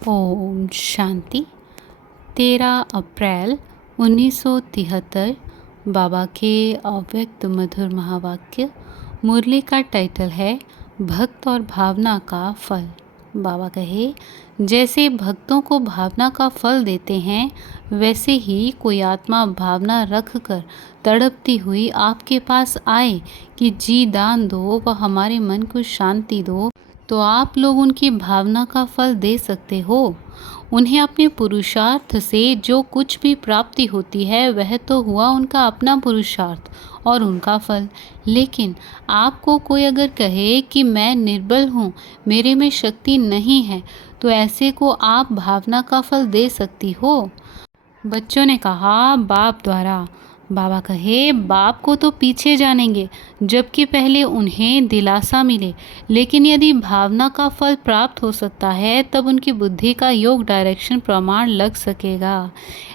ओम शांति। 13 अप्रैल 1973। बाबा के अव्यक्त मधुर महावाक्य। मुरली का टाइटल है भक्त और भावना का फल। बाबा कहे, जैसे भक्तों को भावना का फल देते हैं, वैसे ही कोई आत्मा भावना रख कर तड़पती हुई आपके पास आए कि जी दान दो व हमारे मन को शांति दो, तो आप लोग उनकी भावना का फल दे सकते हो। उन्हें अपने पुरुषार्थ से जो कुछ भी प्राप्ति होती है वह तो हुआ उनका अपना पुरुषार्थ और उनका फल। लेकिन आपको कोई अगर कहे कि मैं निर्बल हूँ, मेरे में शक्ति नहीं है, तो ऐसे को आप भावना का फल दे सकती हो। बच्चों ने कहा बाप द्वारा। बाबा कहे, बाप को तो पीछे जानेंगे जबकि पहले उन्हें दिलासा मिले। लेकिन यदि भावना का फल प्राप्त हो सकता है, तब उनकी बुद्धि का योग डायरेक्शन प्रमाण लग सकेगा।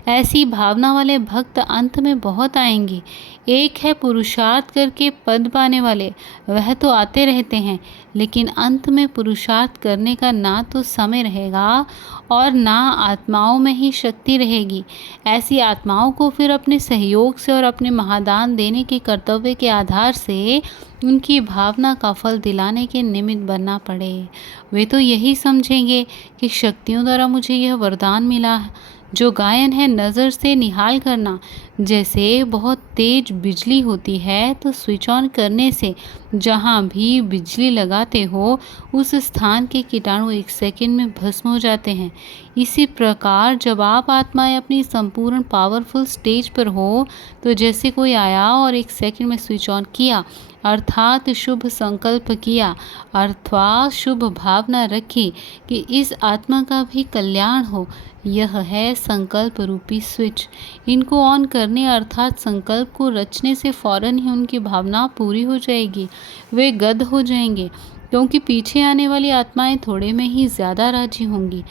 ऐसी भावना वाले भक्त अंत में बहुत आएंगे। एक है पुरुषार्थ करके पद पाने वाले, वह तो आते रहते हैं, लेकिन अंत में पुरुषार्थ करने का ना तो समय रहेगा और ना आत्माओं में ही शक्ति रहेगी। ऐसी आत्माओं को फिर अपने सहयोग से और अपने महादान देने के कर्तव्य के आधार से उनकी भावना का फल दिलाने के निमित्त बनना पड़े। वे तो यही समझेंगे कि शक्तियों द्वारा मुझे यह वरदान मिला है। जो गायन है नज़र से निहाल करना। जैसे बहुत तेज बिजली होती है तो स्विच ऑन करने से जहाँ भी बिजली लगाते हो उस स्थान के कीटाणु 1 सेकंड में भस्म हो जाते हैं। इसी प्रकार जब आप आत्माएं अपनी संपूर्ण पावरफुल स्टेज पर हो, तो जैसे कोई आया और 1 सेकंड में स्विच ऑन किया, अर्थात शुभ संकल्प किया अथवा शुभ भावना रखी कि इस आत्मा का भी कल्याण हो, यह है संकल्प रूपी स्विच। इनको ऑन करने अर्थात संकल्प को रचने से फौरन ही उनकी भावना पूरी हो जाएगी। वे गद हो जाएंगे, क्योंकि पीछे आने वाली आत्माएं थोड़े में ही ज़्यादा राजी होंगी।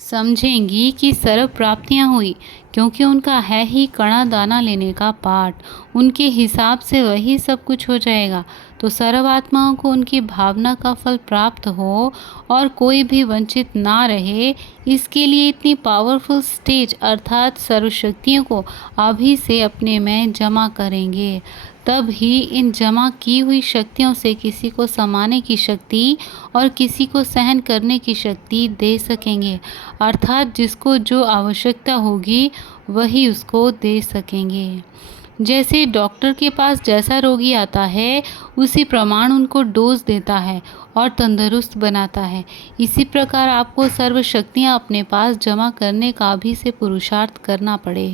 समझेंगी कि सर्व प्राप्तियां हुई, क्योंकि उनका है ही कणा दाना लेने का पाठ। उनके हिसाब से वही सब कुछ हो जाएगा। तो सर्व आत्माओं को उनकी भावना का फल प्राप्त हो और कोई भी वंचित ना रहे, इसके लिए इतनी पावरफुल स्टेज अर्थात सर्वशक्तियों को अभी से अपने में जमा करेंगे। तब ही इन जमा की हुई शक्तियों से किसी को समाने की शक्ति और किसी को सहन करने की शक्ति दे सकेंगे। अर्थात जिसको जो आवश्यकता होगी वही उसको दे सकेंगे। जैसे डॉक्टर के पास जैसा रोगी आता है उसी प्रमाण उनको डोज देता है और तंदुरुस्त बनाता है। इसी प्रकार आपको सर्व शक्तियाँ अपने पास जमा करने का भी से पुरुषार्थ करना पड़े,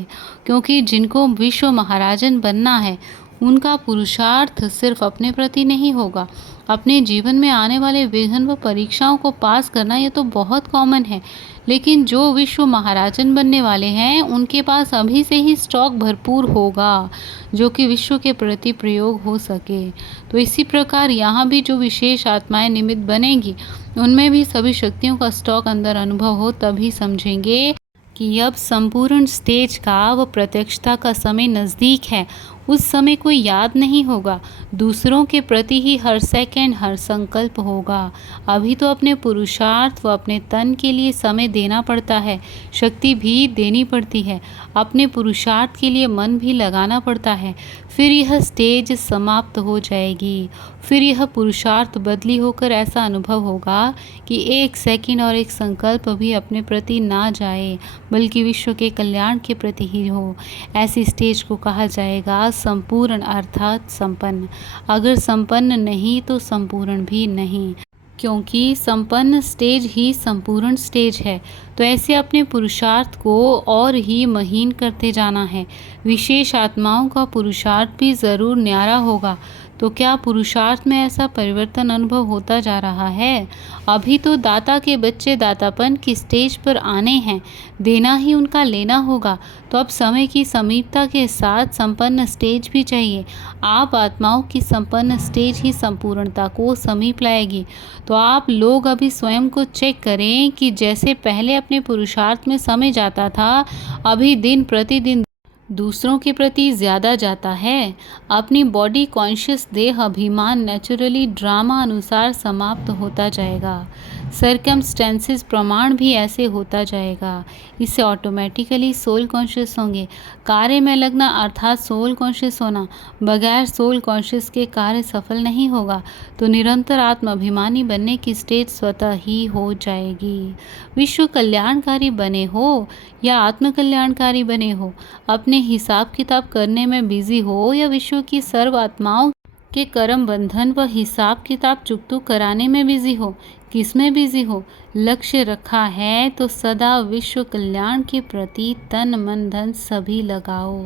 क्योंकि जिनको विश्व महाराजन बनना है उनका पुरुषार्थ सिर्फ अपने प्रति नहीं होगा। अपने जीवन में आने वाले विघ्न व परीक्षाओं को पास करना ये तो बहुत कॉमन है, लेकिन जो विश्व महाराजन बनने वाले हैं उनके पास अभी से ही स्टॉक भरपूर होगा जो कि विश्व के प्रति प्रयोग हो सके। तो इसी प्रकार यहाँ भी जो विशेष आत्माएं निमित्त बनेंगी उनमें भी सभी शक्तियों का स्टॉक अंदर अनुभव हो, तभी समझेंगे कि अब संपूर्ण स्टेज का व प्रत्यक्षता का समय नज़दीक है। उस समय कोई याद नहीं होगा, दूसरों के प्रति ही हर सेकंड हर संकल्प होगा। अभी तो अपने पुरुषार्थ व अपने तन के लिए समय देना पड़ता है, शक्ति भी देनी पड़ती है, अपने पुरुषार्थ के लिए मन भी लगाना पड़ता है। फिर यह स्टेज समाप्त हो जाएगी। फिर यह पुरुषार्थ बदली होकर ऐसा अनुभव होगा कि 1 सेकंड और एक संकल्प भी अपने प्रति ना जाए, बल्कि विश्व के कल्याण के प्रति ही हो। ऐसी स्टेज को कहा जाएगा संपूर्ण अर्थात संपन्न। अगर संपन्न नहीं तो संपूर्ण भी नहीं, क्योंकि संपन्न स्टेज ही संपूर्ण स्टेज है। तो ऐसे अपने पुरुषार्थ को और ही महीन करते जाना है। विशेष आत्माओं का पुरुषार्थ भी ज़रूर न्यारा होगा। तो क्या पुरुषार्थ में ऐसा परिवर्तन अनुभव होता जा रहा है? अभी तो दाता के बच्चे दातापन की स्टेज पर आने हैं, देना ही उनका लेना होगा। तो अब समय की समीपता के साथ संपन्न स्टेज भी चाहिए। आप आत्माओं की संपन्न स्टेज ही संपूर्णता को समीप लाएगी। तो आप लोग अभी स्वयं को चेक करें कि जैसे पहले अपने पुरुषार्थ में समय जाता था, अभी दिन प्रतिदिन दूसरों के प्रति ज़्यादा जाता है। अपनी बॉडी कॉन्शियस देह अभिमान नेचुरली ड्रामा अनुसार समाप्त होता जाएगा। सर्कमस्टेंसेस प्रमाण भी ऐसे होता जाएगा। इससे ऑटोमेटिकली सोल कॉन्शियस होंगे। कार्य में लगना अर्थात सोल कॉन्शियस होना। बगैर सोल कॉन्शियस के कार्य सफल नहीं होगा, तो निरंतर आत्म अभिमानी बनने की स्टेज स्वतः ही हो जाएगी। विश्व कल्याणकारी बने हो या आत्म कल्याणकारी बने हो, अपने हिसाब किताब करने में बिजी हो या विश्व की सर्व आत्माओं के कर्म बंधन व हिसाब किताब चुकतू कराने में बिजी हो, किसमें बिजी हो, लक्ष्य रखा है तो सदा विश्व कल्याण के प्रति तन मन धन सभी लगाओ।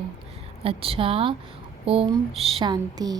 अच्छा, ओम शांति।